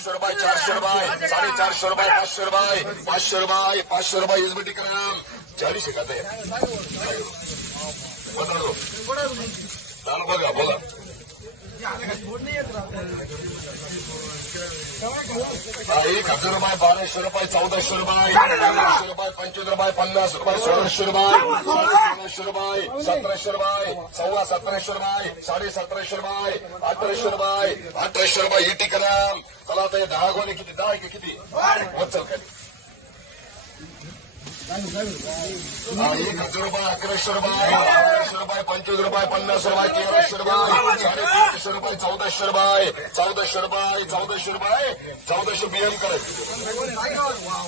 चारशे रुपये चारशे रुपये साडेचारशे रुपये पाचशे रुपये पाचशे रुपये पाचशे रुपये इसबटी कराम चाळीस का ते बघा बोला एक हजार रुपये बाराशे रुपये चौदाशे रुपये पंधराशे रुपये पंचवीस रुपये पन्नास रुपये सोळाशे रुपये सोळाशे रुपये सतराशे रुपये सव्वा सतराशे रुपये साडे सतराशे रुपये अठराशे रुपये अठराशे रुपये इटी कराम चला आता दहा गोणे किती दहा की किती वचल खाली एक हजार रुपये अकराशे रुपये बाराशे रुपये पंचवीस रुपये पन्नास रुपये तेराशे रुपये साडेतीनशे रुपये चौदाशे रुपये चौदाशे रुपये चौदाशे रुपये चौदाशे बीएम करायचे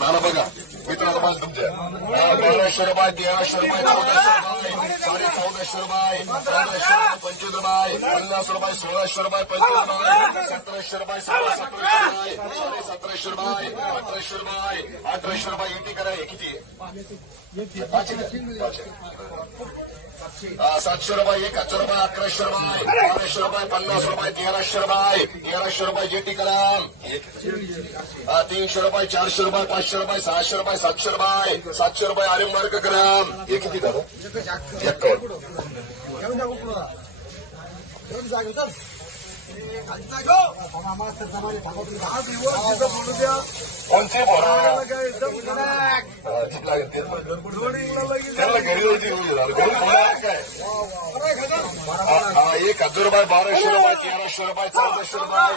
मला बघा मित्रांनो मला तुमच्या. हा, बाराशे रुपये तेराशे रुपये चौदाशे रुपये. साडे चौदाशे रुपये चौदाशे रुपये पंचवीस रुपये पन्नास रुपये सोळाशे रुपये पंचवीस रुपये सतराशे रुपये सव्वा सतराशे रुपये साडे सतराशे रुपये अठराशे रुपये अठराशे रुपये. इटी करा हे किती? सातशे रुपये एक हज़ार रुपये अकराशे रुपये बाराशे रुपये पन्नास रुपये तेराशे रुपये तेराशे रुपये जेटी कलाम तीनशे रुपये चारशे रुपये पाचशे रुपये सहाशे रुपये सातशे रुपये सातशे रुपये आरे मार्ग ग्राम हे किती झालं एक्कावन्न कोणते बरं जीप घरी जायची घरी काय एक हज़ार रुपये बाराशे रुपये तेराशे रुपये चौदाशे रुपये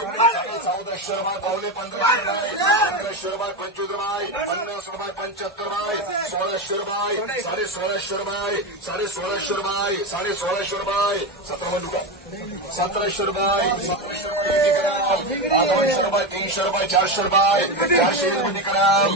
चौदाशे रुपये पावणे पंधराशे रुपये पंधराशे रुपये पंचवीस रुपये पन्नास रुपये पंच्याहत्तर रुपये सोळाशे रुपये साडे सोळाशे रुपये साडे सोळाशे रुपये साडे सोळाशे रुपये सतरा म्हणू का सतराशे रुपये सतराशे रुपये दोनशे रुपये तीनशे रुपये चारशे रुपये चारशे रुपये ग्राम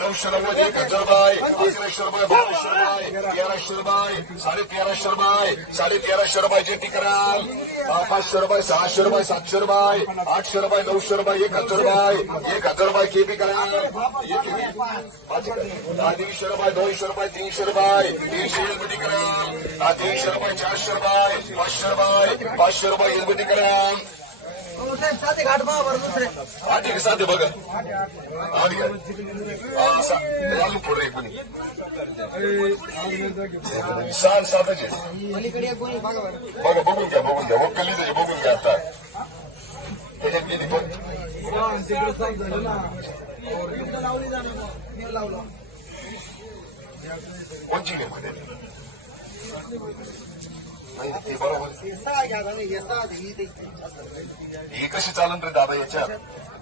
नऊशे नव्वद एक हज़ार रुपये अकराशे रुपये बाराशे रुपये तेराशे रुपये साडे तेराशे रुपये साडे तेराशे रुपये जेटी ग्राम पाचशे रुपये, सहाशे रुपये, सातशे रुपये, आठशे रुपये, नऊशे रुपये एक हज़ार रुपये एक हज़ार रुपये केबी ग्राम तीनशे रुपये, दोनशे रुपये, तीनशे रुपये, तीनशे एलबीटी करा तीनशे रुपये, चारशे रुपये, पाचशे रुपये पाचशे रुपये एलबीटी ग्राम साधे घाट बा बरं दुसरे। हा ठीक आहे साधे बघा हा ठीक आहे अजून पुढे कोणी सहा सातच आहे बघा बघून घ्या बघून घ्या वक्कली त्याची बघून घ्या आता त्याच्यात किती पण लावली जाणार कोणची नाही म्हणे नाही ते बरोबर हे सहा घ्या ना हे सहा दे ही दे ही कशी चालन रे दादा याच्यात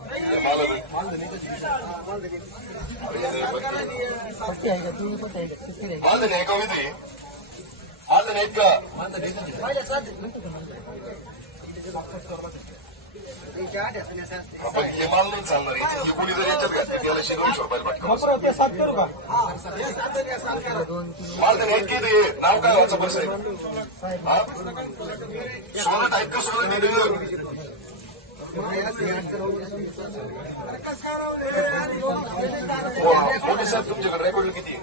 हे मला पट्टी आहे का तुम्ही पट्टी आहे का आपण हे माल नाही चालणार. हे कुणी जर याच्यात घातली त्याला हा हे नाव काय वाचा बस आहे हा? सोनं? हे हे. हो, साहेब तुमच्याकडे रेकॉर्ड किती आहे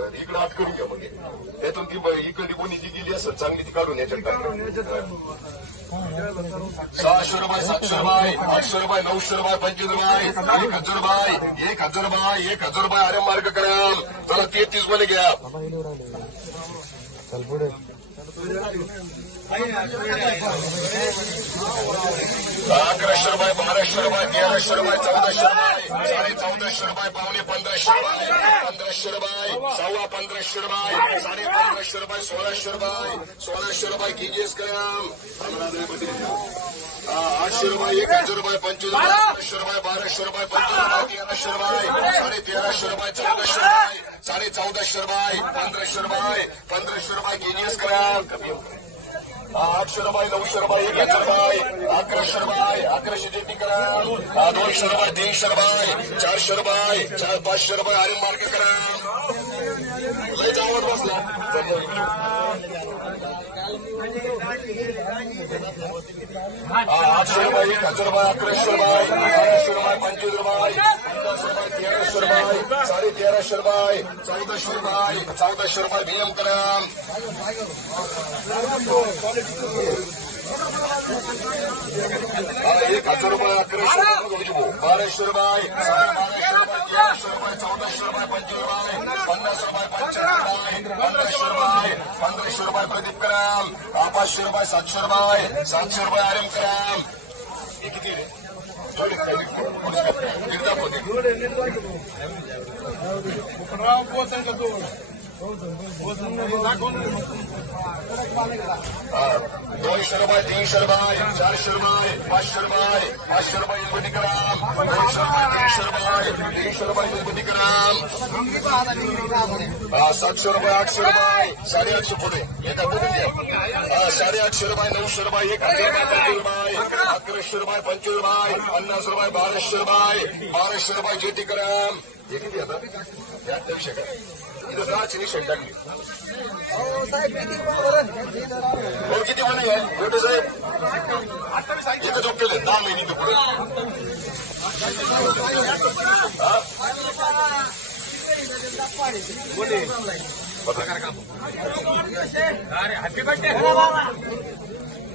तर सहा इकडे आत करून घ्या त्यातून ती इकडे कोणी जी गेली असेल चांगली ती काढून याच्यात सहाशे रुपये सातशे रुपये आठशे रुपये नऊशे रुपये पंचवीस रुपये एक हजार रुपये एक हजार रुपये एक हजार रुपये अरे मार्ग करा चला तेहतीसमध्ये घ्या. अकरा शर्माय बारा शर्माय तेरा शर्माय चौदा शर्माय. साडे चौदा शर्माय पावणे पंधरा शर्माय. पंधरा शर्माय सव्वा पंधरा शर्माय. साडे पंधरा शर्माय सोळा शर्माय. सोळा शर्माय केजीएस ग्राम हा, आठशे एक हजार रुपये पंचवीस शर्माय बारा शर्माय पंचवीस तेरा शर्माय. साडे तेरा शर्माय चौदा शर्माय. साडे चौदा शर्माय पंधरा शर्माय. पंधरा शर्माय केजीएस ग्राम अक्षरबाई रुपये नऊशे रुपये एक हजार अकराशे रुपये अकराशे जेटी करा हा, दोनशे रुपये चार पाचशे रुपये आरे मार्ग करा लय जावत बसला. हा, आठशे रुपये एक हजार रुपये अकराशे रुपये बाराशे रुपये पंचवीस रुपये पन्नास रुपये तेराशे रुपये साडे तेराशे रुपये चौदाशे रुपये चौदाशे रुपये भीम करा हा एक हजार रुपये अकराशे रुपये दोनशे भाऊ. बाराशे रुपये साडेबाराशे रुपये तेराशे रुपये चौदाशे रुपये पंचवीस रुपये पन्नास रुपये पंचावन्न रुपये पंधराशे रुपये पंधराशे रुपये प्रदीप कराल पाचशे रुपये सातशे रुपये सातशे रुपये आर्यन कराल हे किती ಹಿಡ್ದಾ जोडी काय? एकदा बोल. राव पोचन का दोन पोचन दाखवून हा. दोनशे रुपये तीनशे रुपये चारशे रुपये पाचशे रुपये पाचशे रुपये निर्मिती कराल दोनशे रुपये तीनशे रुपये तीनशे रुपये निर्मिती कराल हा, सातशे रुपये आठशे रुपये साडेआठशे पुढे एका बोलून द्या हा, साडेआठशे रुपये नऊशे रुपये एक हजार रुपये पंचवीस रुपये अकराशे रुपये पंचवीस रुपये पन्नास रुपये बाराशे रुपये बाराशे रुपये ज्योती कराल हे किती आता हे अध्यक्ष करा इथं टाकली कोण किती म्हणे मोठे साहेब. एकच जोक केले. दहा महिने ते पुढे?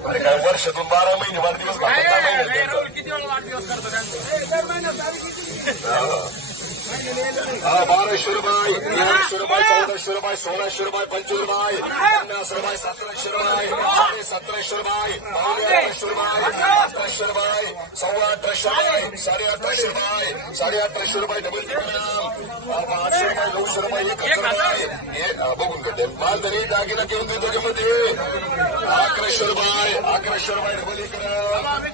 अरे काय वर्षातून बारा महिने बारा दिवस. किती वेळा वाढदिवस करतो त्यांचा हा, बाराशे रुपये तेराशे रुपये चौदाशे रुपये सोळाशे रुपये पंचवीस रुपये पन्नास रुपये सतराशे रुपये साडे सतराशे रुपये पावणे अठराशे रुपये अठराशे रुपये सव्वा अठराशे रुपये साडे अठराशे रुपये साडे अठराशे रुपये डबल तिकडे आठशे रुपये नऊशे रुपये एक हजार रुपये हे, हा, बघून घेते मालधनी दागिना घेऊन देतो त्याच्यामध्ये अकराशे रुपये अकराशे रुपये डबल इकडे